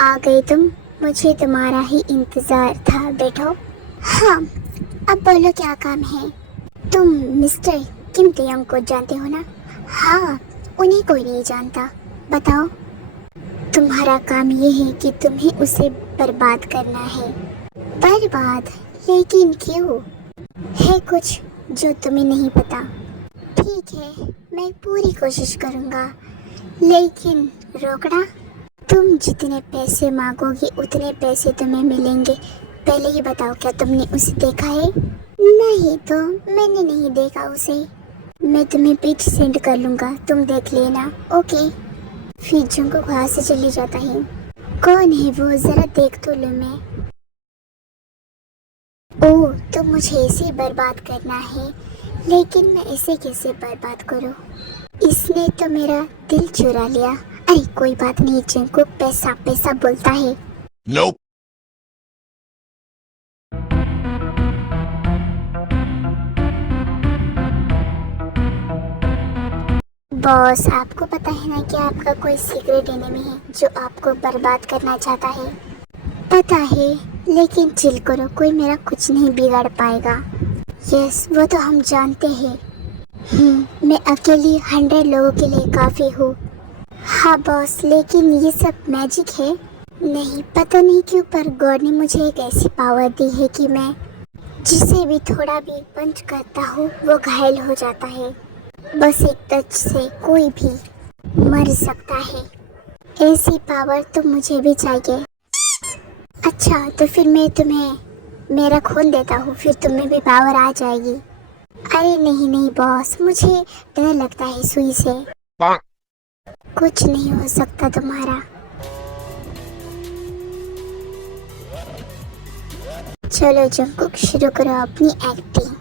आ गई तुम। मुझे तुम्हारा ही इंतज़ार था। बैठो। हाँ, अब बोलो क्या काम है। तुम मिस्टर किम तयंग को जानते हो ना? हाँ, उन्हें कोई नहीं जानता। बताओ। तुम्हारा काम ये है कि तुम्हें उसे बर्बाद करना है। बर्बाद? लेकिन क्यों? है कुछ जो तुम्हें नहीं पता। ठीक है, मैं पूरी कोशिश करूँगा, लेकिन रोकना। तुम जितने पैसे मांगोगे उतने पैसे तुम्हें मिलेंगे। पहले ये बताओ, क्या तुमने उसे देखा है? नहीं तो, मैंने नहीं देखा उसे। मैं तुम्हें पिक सेंड कर लूँगा, तुम देख लेना। ओके। फिर जंगकुक वहाँ से चली जाता है। कौन है वो, जरा देख तो लूँ मैं। ओह, तो मुझे इसे बर्बाद करना है, लेकिन मैं इसे कैसे बर्बाद करूँ? इसने तो मेरा दिल चुरा लिया। अरे कोई बात नहीं, जंगकुक पैसा पैसा बोलता है। Nope. बॉस, आपको पता है ना कि आपका कोई सीक्रेट एनिमी है जो आपको बर्बाद करना चाहता है? पता है, लेकिन चिल करो, कोई मेरा कुछ नहीं बिगाड़ पाएगा। यस, वो तो हम जानते हैं। मैं अकेली 100 लोगों के लिए काफ़ी हूँ। हाँ बॉस, लेकिन ये सब मैजिक है। नहीं, पता नहीं क्यों, पर गॉड ने मुझे एक ऐसी पावर दी है कि मैं जिसे भी थोड़ा भी पंच करता हूँ वो घायल हो जाता है। बस एक टच से कोई भी मर सकता है। ऐसी पावर तो मुझे भी चाहिए। अच्छा, तो फिर मैं तुम्हें मेरा खून देता हूँ, फिर तुम्हें भी पावर आ जाएगी। अरे नहीं नहीं बॉस, मुझे डर लगता है सुई से। Bonk. कुछ नहीं हो सकता तुम्हारा। चलो जंगकुक, शुरू करो अपनी एक्टिंग।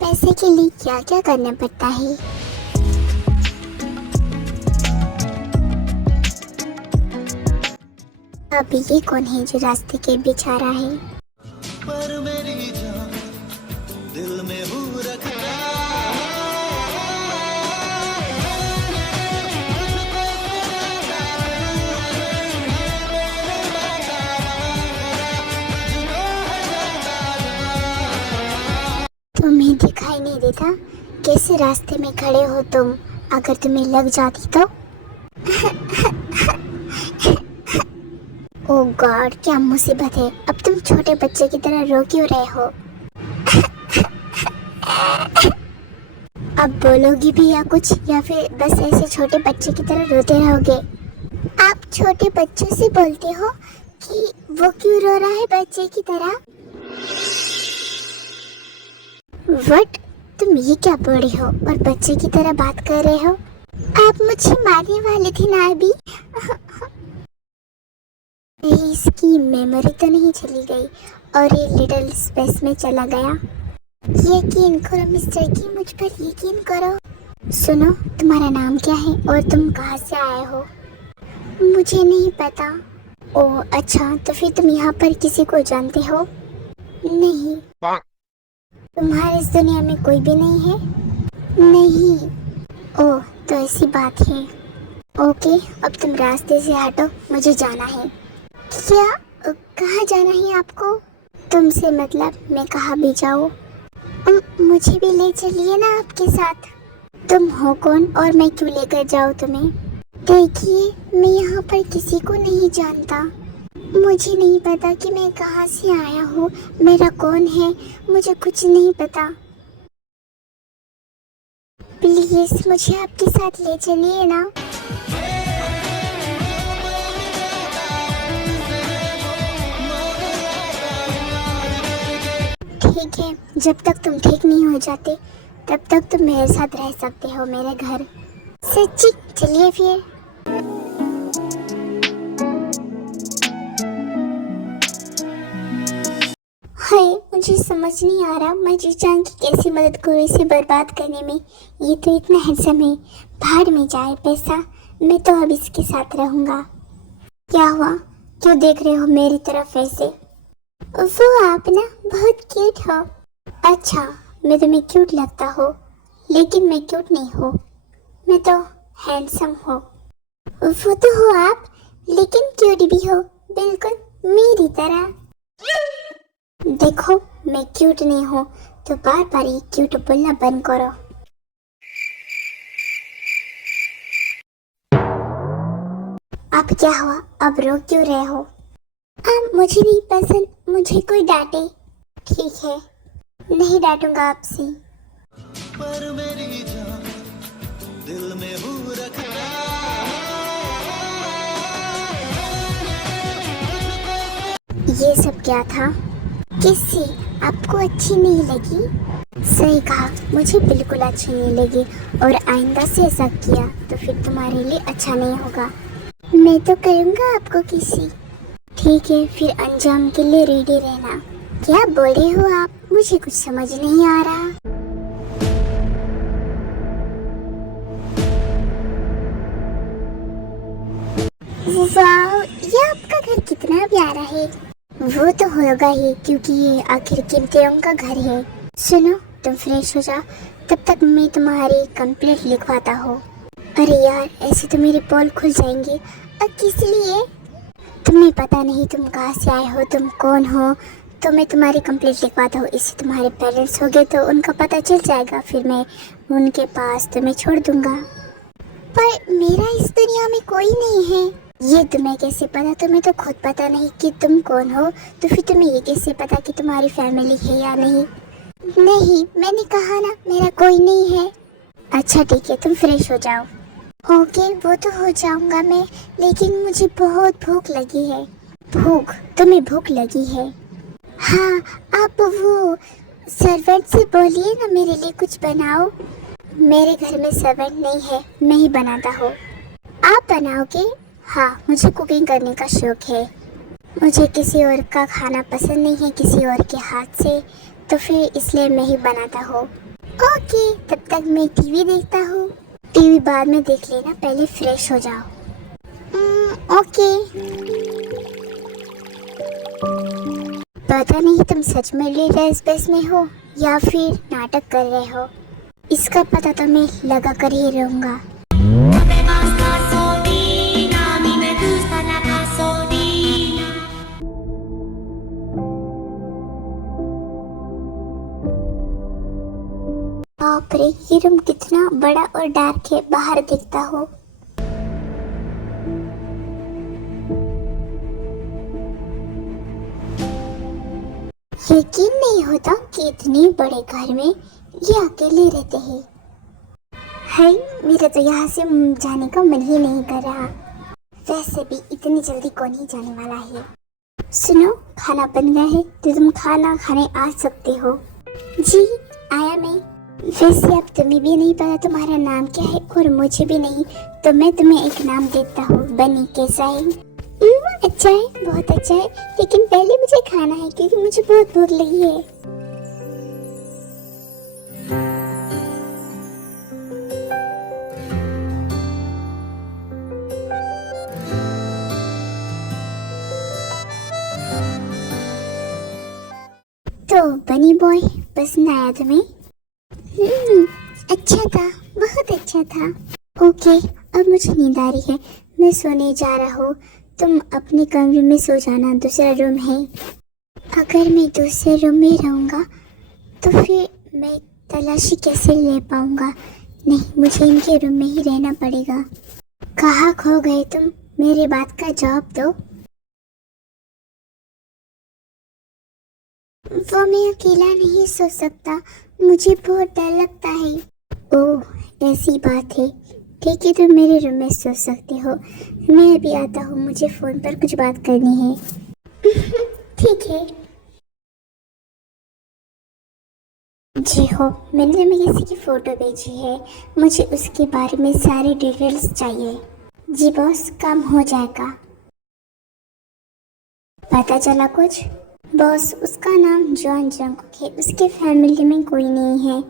पैसे के लिए क्या क्या करना पड़ता है? अभी ये कौन है जो रास्ते के बीच आ रहा है? पर मेरी जान दिल में हूँ रखता। तुम्हें दिखाई नहीं देता? कैसे रास्ते में खड़े हो तुम? अगर तुम्हें लग जाती तो? ओह गॉड, क्या मुसीबत है। अब तुम छोटे बच्चे की तरह रो क्यों रहे हो? अब बोलोगी भी या कुछ, या फिर बस ऐसे छोटे बच्चे की तरह रोते रहोगे? आप छोटे बच्चों से बोलते हो कि वो क्यों रो रहा है बच्चे की तरह? व्हाट? तुम ये क्या बोल रहे हो और बच्चे की तरह बात कर रहे हो? आप मुझे मारने वाले थे ना अभी? कहीं इसकी मेमोरी तो नहीं चली गई और ये लिटिल स्पेस में चला गया? यकीन करो मिस्टर की, मुझ पर यकीन करो। सुनो, तुम्हारा नाम क्या है और तुम कहाँ से आए हो? मुझे नहीं पता। ओह अच्छा, तो फिर तुम यहाँ पर किसी को जानते हो? नहीं। Bonk. तुम्हारे इस दुनिया में कोई भी नहीं है? नहीं। ओह, तो ऐसी बात है। ओके, अब तुम रास्ते से हटो, मुझे जाना है। क्या? कहाँ जाना है आपको? तुमसे मतलब मैं कहाँ भी जाऊँ? मुझे भी ले चलिए ना आपके साथ। तुम हो कौन और मैं क्यों लेकर जाऊँ तुम्हें? देखिए, मैं यहाँ पर किसी को नहीं जानता। मुझे नहीं पता कि मैं कहाँ से आया हूँ, मेरा कौन है, मुझे कुछ नहीं पता। प्लीज मुझे आपके साथ ले चलिए ना। ठीक है, जब तक तुम ठीक नहीं हो जाते तब तक तुम मेरे साथ रह सकते हो मेरे घर। सच्ची? चलिए फिर। हाय, मुझे समझ नहीं आ रहा मैं जीचांग की कैसी मदद करूँ इसे बर्बाद करने में। ये तो इतना हैंडसम है। बाहर में जाए पैसा, मैं तो अब इसके साथ रहूँगा। क्या हुआ, क्यों देख रहे हो मेरी तरफ ऐसे? वो आप ना बहुत क्यूट हो। अच्छा, मैं तुम्हें क्यूट लगता हो, लेकिन मैं क्यूट नहीं हूँ, मैं तो हैंडसम हूँ। वो तो हो आप, लेकिन क्यूट छोटी भी हो, बिल्कुल मेरी तरह। देखो मैं क्यूट नहीं हूँ तो बार बार ये क्यूट बोलना बंद करो। अब क्या हुआ, अब रो क्यों रहे हो? मुझे नहीं पसंद, मुझे कोई डांटे। ठीक है, नहीं डांटूंगा आपसे। पर मेरी जान दिल में हूँ रखता। ये सब क्या था? किससे? आपको अच्छी नहीं लगी? सही कहा, मुझे बिल्कुल अच्छी नहीं लगी और आइंदा से ऐसा किया तो फिर तुम्हारे लिए अच्छा नहीं होगा। मैं तो करूँगा आपको किसी। ठीक है, फिर अंजाम के लिए रेडी रहना। क्या बोल रहे हो आप? मुझे कुछ समझ नहीं आ रहा। वाह, ये आपका घर कितना प्यारा है। वो तो होगा ही क्योंकि ये आखिर कीमतियों का घर है। सुनो, तुम फ्रेश हो जाओ, तब तक मैं तुम्हारी कंप्लेंट लिखवाता हूँ। अरे यार, ऐसे तो मेरे पोल खुल जाएंगे। और किस लिए? तुम्हें पता नहीं तुम कहाँ से आए हो, तुम कौन हो, तो मैं तुम्हारी कंप्लेंट लिखवाता हूँ। इससे तुम्हारे पेरेंट्स हो गए तो उनका पता चल जाएगा, फिर मैं उनके पास तुम्हें छोड़ दूंगा। पर मेरा इस दुनिया में कोई नहीं है। ये तुम्हें कैसे पता? तुम्हें तो खुद पता नहीं कि तुम कौन हो, तो फिर तुम्हें ये कैसे पता कि तुम्हारी फैमिली है या नहीं? नहीं, मैंने कहा ना मेरा कोई नहीं है। अच्छा ठीक है, तुम फ्रेश हो जाओ। ओके, वो तो हो जाऊंगा मैं, लेकिन मुझे बहुत भूख लगी है। भूख? तुम्हें भूख लगी है? हाँ, आप वो सर्वेंट से बोलिए ना मेरे लिए कुछ बनाओ। मेरे घर में सर्वेंट नहीं है, मैं ही बनाता हूँ। आप बनाओगे? हाँ, मुझे कुकिंग करने का शौक है। मुझे किसी और का खाना पसंद नहीं है, किसी और के हाथ से, तो फिर इसलिए मैं ही बनाता हूँ। ओके, तब तक मैं टीवी देखता हूँ। टीवी बाद में देख लेना, पहले फ्रेश हो जाओ। ओके। पता नहीं तुम सच में ड्रेस बस में हो या फिर नाटक कर रहे हो, इसका पता तो मैं लगा कर ही रहूंगा। बाप रे, ये रूम कितना बड़ा और डार्क है, बाहर दिखता हो। यकीन नहीं होता कि इतने बड़े घर में ये अकेले रहते हैं। है, मेरा तो यहाँ से जाने का मन ही नहीं कर रहा। वैसे भी इतनी जल्दी कौन ही जाने वाला है। सुनो, खाना बन गया है तो तुम खाना खाने आ सकते हो। जी, आया मैं। वैसे अब तुम्हें भी नहीं पता तुम्हारा नाम क्या है और मुझे भी नहीं, तो मैं तुम्हें एक नाम देता हूँ। बनी, कैसा है? अच्छा है, बहुत अच्छा है, लेकिन पहले मुझे खाना है क्योंकि मुझे बहुत भूख लगी है। तो बनी बॉय पसंद आया तुम्हें? अच्छा था, बहुत अच्छा था। ओके, अब मुझे नींद आ रही है, मैं सोने जा रहा हूँ। तुम अपने कमरे में सो जाना, दूसरा रूम है। अगर मैं दूसरे रूम में रहूँगा तो फिर मैं तलाशी कैसे ले पाऊँगा? नहीं, मुझे इनके रूम में ही रहना पड़ेगा। कहाँ खो गए तुम? मेरी बात का जवाब दो। वो मैं अकेला नहीं सो सकता, मुझे बहुत डर लगता है। ओह, ऐसी बात है। ठीक है, तुम मेरे रूम में सो सकते हो, मैं अभी आता हूँ, मुझे फोन पर कुछ बात करनी है। ठीक है। जी हो, मैंने तुम्हें किसी की फोटो भेजी है, मुझे उसके बारे में सारी डिटेल्स चाहिए। जी बॉस, काम हो जाएगा। पता चला कुछ? बॉस, उसका नाम जॉन जंगकुक है, उसके फैमिली में कोई नहीं है।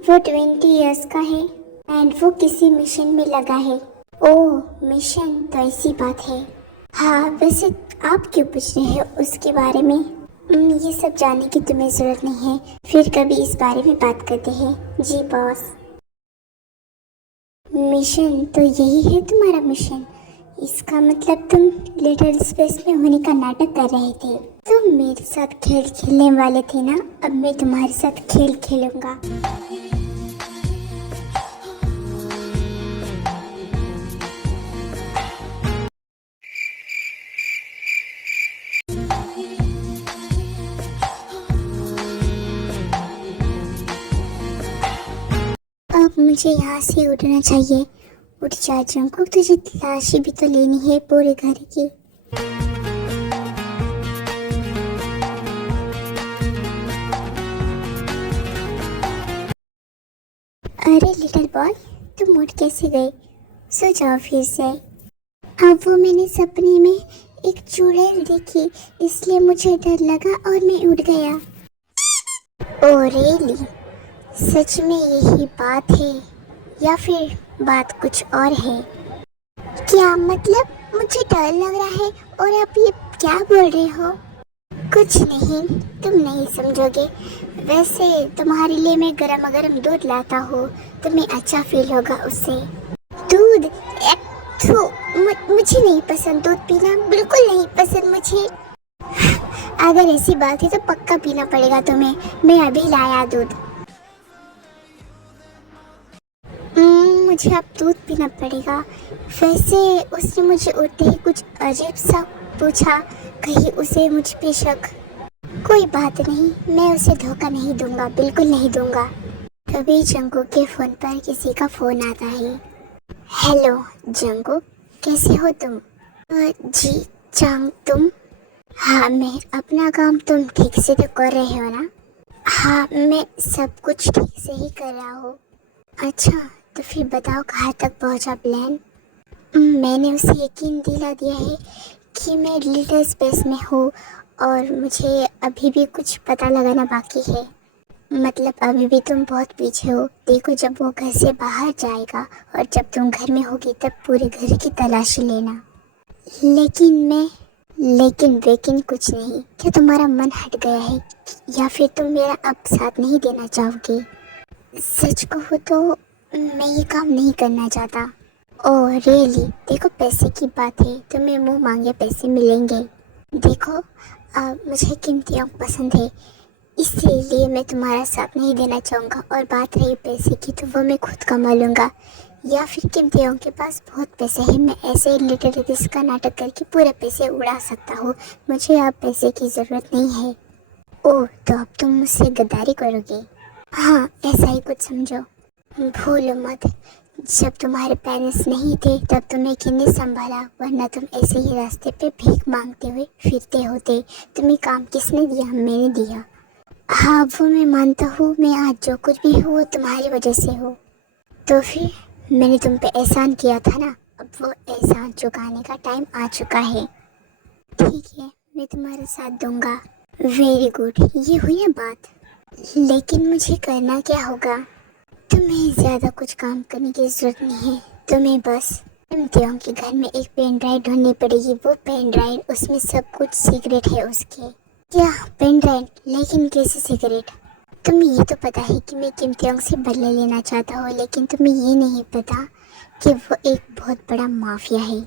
वो 20 इयर्स का है एंड वो किसी मिशन में लगा है। ओह, मिशन, तो ऐसी बात है। हाँ, वैसे आप क्यों पूछ रहे हो उसके बारे में? ये सब जानने की तुम्हें जरूरत नहीं है, फिर कभी इस बारे में बात करते हैं। जी बॉस। मिशन तो यही है तुम्हारा मिशन? इसका मतलब तुम लिटिल स्पेस में होने का नाटक कर रहे थे। तुम मेरे साथ खेल खेलने वाले थे ना, अब मैं तुम्हारे साथ खेल खेलूंगा। अब मुझे यहाँ से उठना चाहिए। उठ जा जंगकुक, तुझे तलाशी भी तो लेनी है पूरे घर की। अरे लिटिल बॉय, तुम उठ कैसे गए? सो जाओ फिर से। अब वो मैंने सपने में एक चुड़ैल देखी, इसलिए मुझे डर लगा और मैं उठ गया। Oh really? सच में यही बात है या फिर बात कुछ और है? क्या मतलब मुझे डर लग रहा है और आप ये क्या बोल रहे हो? कुछ नहीं, तुम नहीं समझोगे। वैसे तुम्हारे लिए मैं गरम गरम दूध लाता हूँ, तुम्हें अच्छा फील होगा उससे। दूध? मुझे नहीं पसंद दूध पीना, बिल्कुल नहीं पसंद मुझे। अगर ऐसी बात है तो पक्का पीना पड़ेगा तुम्हें। मैं अभी लाया दूध। मुझे अब दूध पीना पड़ेगा। वैसे उसने मुझे उठते ही कुछ अजीब सा पूछा, कहीं उसे मुझ पे शक? कोई बात नहीं, मैं उसे धोखा नहीं दूंगा, बिल्कुल नहीं दूंगा। तभी जंगकुक के फोन पर किसी का फोन आता है। हेलो जंगकुक, कैसे हो तुम? जी चांग, तुम? हाँ मैं, अपना काम तुम ठीक से तो कर रहे हो ना? हाँ मैं सब कुछ ठीक से ही कर रहा हूँ। अच्छा तो फिर बताओ कहाँ तक पहुँचा प्लान? मैंने उसे यकीन दिला दिया है कि मैं लिटिल स्पेस में हूँ और मुझे अभी भी कुछ पता लगाना बाकी है। मतलब अभी भी तुम बहुत पीछे हो। देखो जब वो घर से बाहर जाएगा और जब तुम घर में होगी तब पूरे घर की तलाशी लेना। लेकिन कुछ नहीं। क्या तुम्हारा मन हट गया है या फिर तुम मेरा अब साथ नहीं देना चाहोगे? सच कहो तो मैं ये काम नहीं करना चाहता। Oh really? देखो पैसे की बात है, तुम्हें मुंह मांगे पैसे मिलेंगे। देखो मुझे कीमती अंक पसंद है, इसीलिए मैं तुम्हारा साथ नहीं देना चाहूँगा। और बात रही पैसे की तो वो मैं खुद कमा लूँगा, या फिर कीमती अंक के पास बहुत पैसे हैं। मैं ऐसे लिटिल स्पेस का नाटक करके पूरे पैसे उड़ा सकता हूँ। मुझे अब पैसे की ज़रूरत नहीं है। ओह तो अब तुम मुझसे गद्दारी करोगे? हाँ ऐसा ही कुछ समझो। भूलो मत, जब तुम्हारे पेरेंट्स नहीं थे तब तुम्हें किसने संभाला, वरना तुम ऐसे ही रास्ते पे भीख मांगते हुए फिरते होते। तुम्हें काम किसने दिया? मैंने दिया। हाँ वो मैं मानता हूँ, मैं आज जो कुछ भी हूँ वो तुम्हारी वजह से हो। तो फिर मैंने तुम पे एहसान किया था ना, अब वो एहसान चुकाने का टाइम आ चुका है। ठीक है मैं तुम्हारा साथ दूंगा। वेरी गुड, ये हुई ना बात। लेकिन मुझे करना क्या होगा? तुम्हें ज़्यादा कुछ काम करने की ज़रूरत नहीं है। तुम्हें बस इम्तियान के घर में एक पेन ड्राइव ढूंढनी पड़ेगी। वो पेन ड्राइव, उसमें सब कुछ सीक्रेट है उसके। क्या पेन ड्राइव? लेकिन कैसे सीक्रेट? तुम्हें ये तो पता है कि मैं इम्तियान से बदला लेना चाहता हूँ, लेकिन तुम्हें ये नहीं पता कि वो एक बहुत बड़ा माफिया है।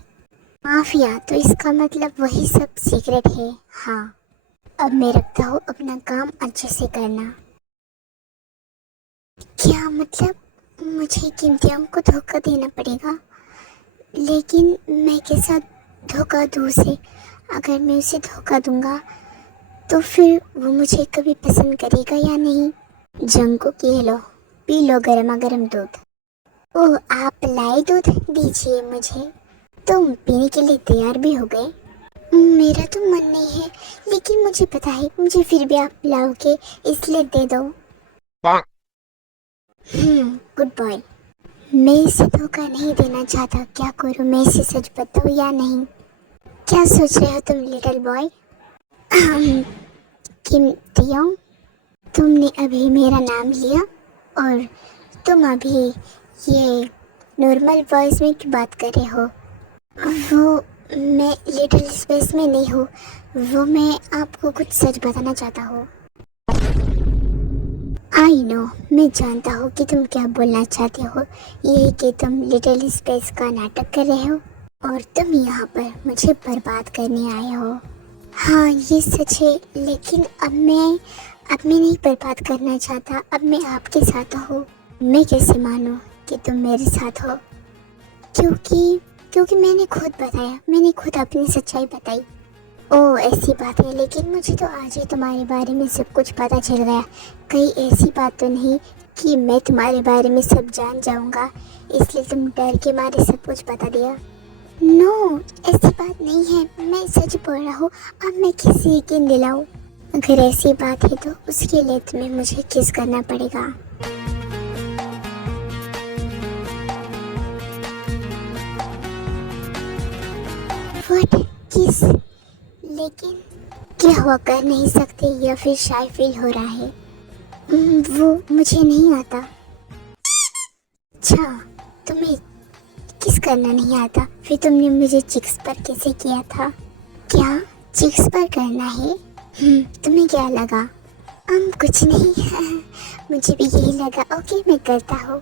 माफिया? तो इसका मतलब वही सब सीक्रेट है। हाँ अब मैं रखता हूँ अपना काम अच्छे से करना। क्या मतलब मुझे इम्तियान को धोखा देना पड़ेगा? लेकिन मैं कैसा धोखा दूँ उसे? अगर मैं उसे धोखा दूंगा तो फिर वो मुझे कभी पसंद करेगा या नहीं? जंगकुक ये लो, पी लो गरमा गरम दूध। ओह आप लाए दूध, दीजिए मुझे। तुम पीने के लिए तैयार भी हो गए? मेरा तो मन नहीं है, लेकिन मुझे पता है मुझे फिर भी आप लाओगे, इसलिए दे दो। Good boy. मैं इसे धोखा नहीं देना चाहता। क्या करूँ मैं, इसे सच बताऊँ या नहीं? क्या सोच रहे हो तुम लिटिल बॉय? किम्तियोंग, तुमने अभी मेरा नाम लिया और तुम अभी ये नॉर्मल वॉइस में क्यों बात कर रहे हो? वो मैं लिटिल स्पेस में नहीं हूँ, वो मैं आपको कुछ सच बताना चाहता हूँ। आई नो, मैं जानता हूँ कि तुम क्या बोलना चाहते हो। यही कि तुम लिटिल स्पेस का नाटक कर रहे हो। और तुम यहाँ पर मुझे बर्बाद करने आए हो। हाँ ये सच है, लेकिन अब मैं नहीं बर्बाद करना चाहता। अब मैं आपके साथ हूँ। मैं कैसे मानूँ कि तुम मेरे साथ हो? क्योंकि मैंने खुद बताया, मैंने खुद अपनी सच्चाई बताई। ओह ऐसी बात है, लेकिन मुझे तो आज ही तुम्हारे बारे में सब कुछ पता चल गया। कहीं ऐसी बात तो नहीं कि मैं तुम्हारे बारे में सब जान जाऊंगा, इसलिए तुम डर के मारे सब कुछ बता दिया? नो, ऐसी बात नहीं है, मैं सच बोल रहा हूँ। अब मैं किसी यकीन दिलाऊं? अगर ऐसी बात है तो उसके लिए तुम्हें मुझे किस करना पड़ेगा। व्हाट? किस? लेकिन क्या हुआ, कर नहीं सकते या फिर शाय फील हो रहा है? वो मुझे नहीं आता। अच्छा, तुम्हें किस करना नहीं आता? फिर तुमने मुझे चिक्स पर कैसे किया था? क्या चिक्स पर करना है? तुम्हें क्या लगा? कुछ नहीं मुझे भी यही लगा। ओके मैं करता हूँ।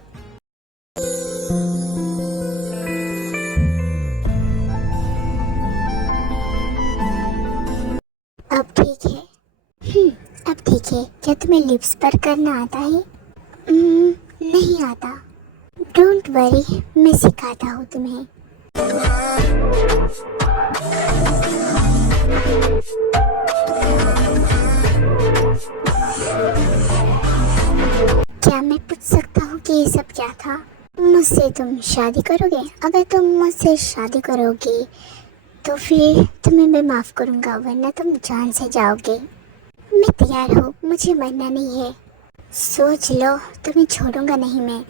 अब ठीक है। अब ठीक है। क्या तुम्हें लिप्स पर करना आता है? नहीं आता। डोंट वरी, मैं सिखाता हूँ तुम्हें। क्या मैं पूछ सकता हूँ कि ये सब क्या था? मुझसे तुम शादी करोगे? अगर तुम मुझसे शादी करोगे तो फिर तुम्हें मैं माफ़ करूँगा, वरना तुम जान से जाओगे। मैं तैयार हूँ, मुझे मरना नहीं है। सोच लो, तुम्हें छोड़ूंगा नहीं मैं।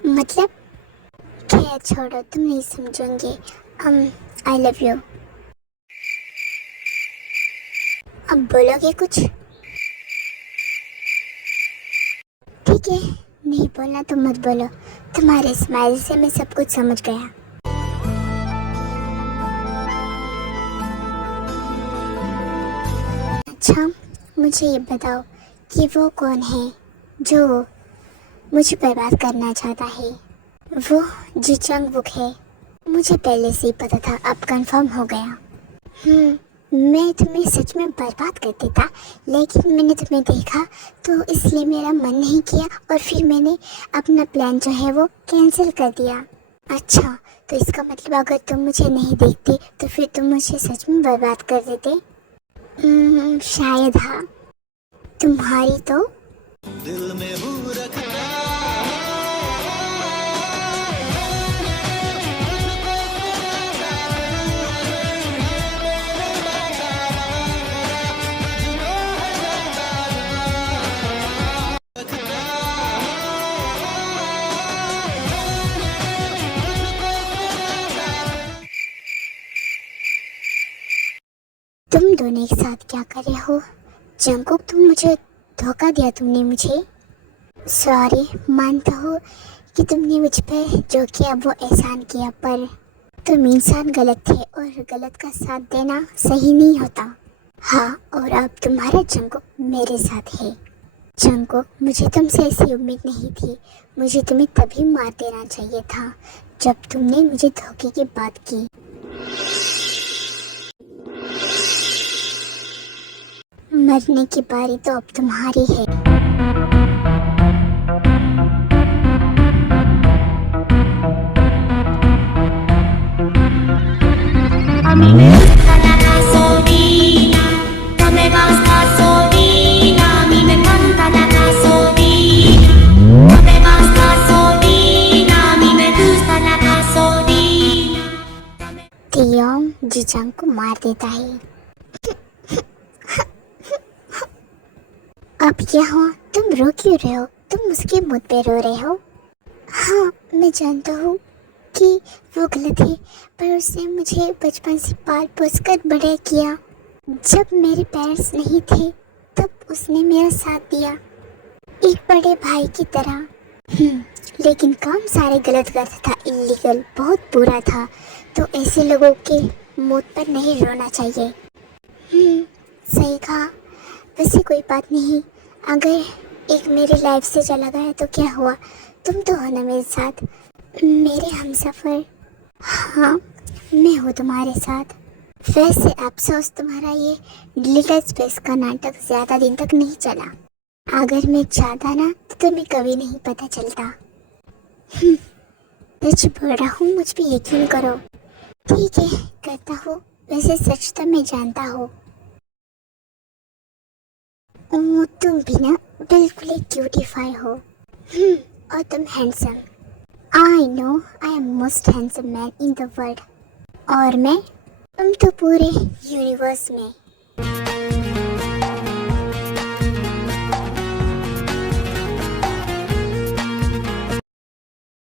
मतलब? खैर छोड़ो, तुम नहीं समझोगे। I love you. अब बोलोगे कुछ? ठीक है, नहीं बोलना तो मत बोलो। तुम्हारे स्माइल से मैं सब कुछ समझ गया। अच्छा, मुझे ये बताओ कि वो कौन है जो मुझे बर्बाद करना चाहता है? वो जी चंगवुक है। मुझे पहले से ही पता था, अब कंफर्म हो गया। मैं तुम्हें सच में बर्बाद कर देता, लेकिन मैंने तुम्हें देखा तो इसलिए मेरा मन नहीं किया और फिर मैंने अपना प्लान जो है वो कैंसिल कर दिया। अच्छा, तो इसका मतलब अगर तुम मुझे नहीं देखते तो फिर तुम मुझे सच में बर्बाद कर देते? शायद हाँ। तुम्हारी तो दिल में हूँ रखता तुम दोनों एक साथ क्या कर रहे हो? जंगकुक, तुम मुझे धोखा दिया तुमने मुझे। सॉरी, मानता हूँ कि तुमने मुझ पर जो किया वो एहसान किया, पर तुम इंसान गलत थे और गलत का साथ देना सही नहीं होता। हाँ, और अब तुम्हारा जंगकुक मेरे साथ है। जंगकुक, मुझे तुमसे ऐसी उम्मीद नहीं थी। मुझे तुम्हें तभी मार देना चाहिए था जब तुमने मुझे धोखे की बात की। मरने की बारी तो अब तुम्हारी है। तियोंग जीजांग को मार देता है। अब क्या हुआ? तुम रो क्यों रहे हो? तुम उसके मुंह पे रो रहे हो? हाँ, मैं जानता हूँ कि वो गलत है, पर उसने मुझे बचपन से पाल पोस कर बड़ा किया। जब मेरे पेरेंट्स नहीं थे तब उसने मेरा साथ दिया, एक बड़े भाई की तरह। लेकिन काम सारे गलत करता था, इलीगल, बहुत बुरा था। तो ऐसे लोगों के मौत पर नहीं रोना चाहिए। सही कहा। वैसे कोई बात नहीं, अगर एक मेरी लाइफ से चला गया तो क्या हुआ? तुम तो हो ना मेरे साथ, मेरे हमसफर। हाँ, मैं हूँ तुम्हारे साथ। वैसे अफसोस तुम्हारा ये लिटिल स्पेस का नाटक ज्यादा दिन तक नहीं चला। अगर मैं चाहता ना तो तुम्हें कभी नहीं पता चलता। सच बोल रहा हूँ, मुझ पे यकीन करो। ठीक है, करता हूँ। वैसे सच तो मैं जानता हूँ। तुम भी ना बिल्कुल ही क्यूटीफाई हो। और तुम handsome. I know I am most handsome man in the world. और मैं, तुम तो पूरे यूनिवर्स में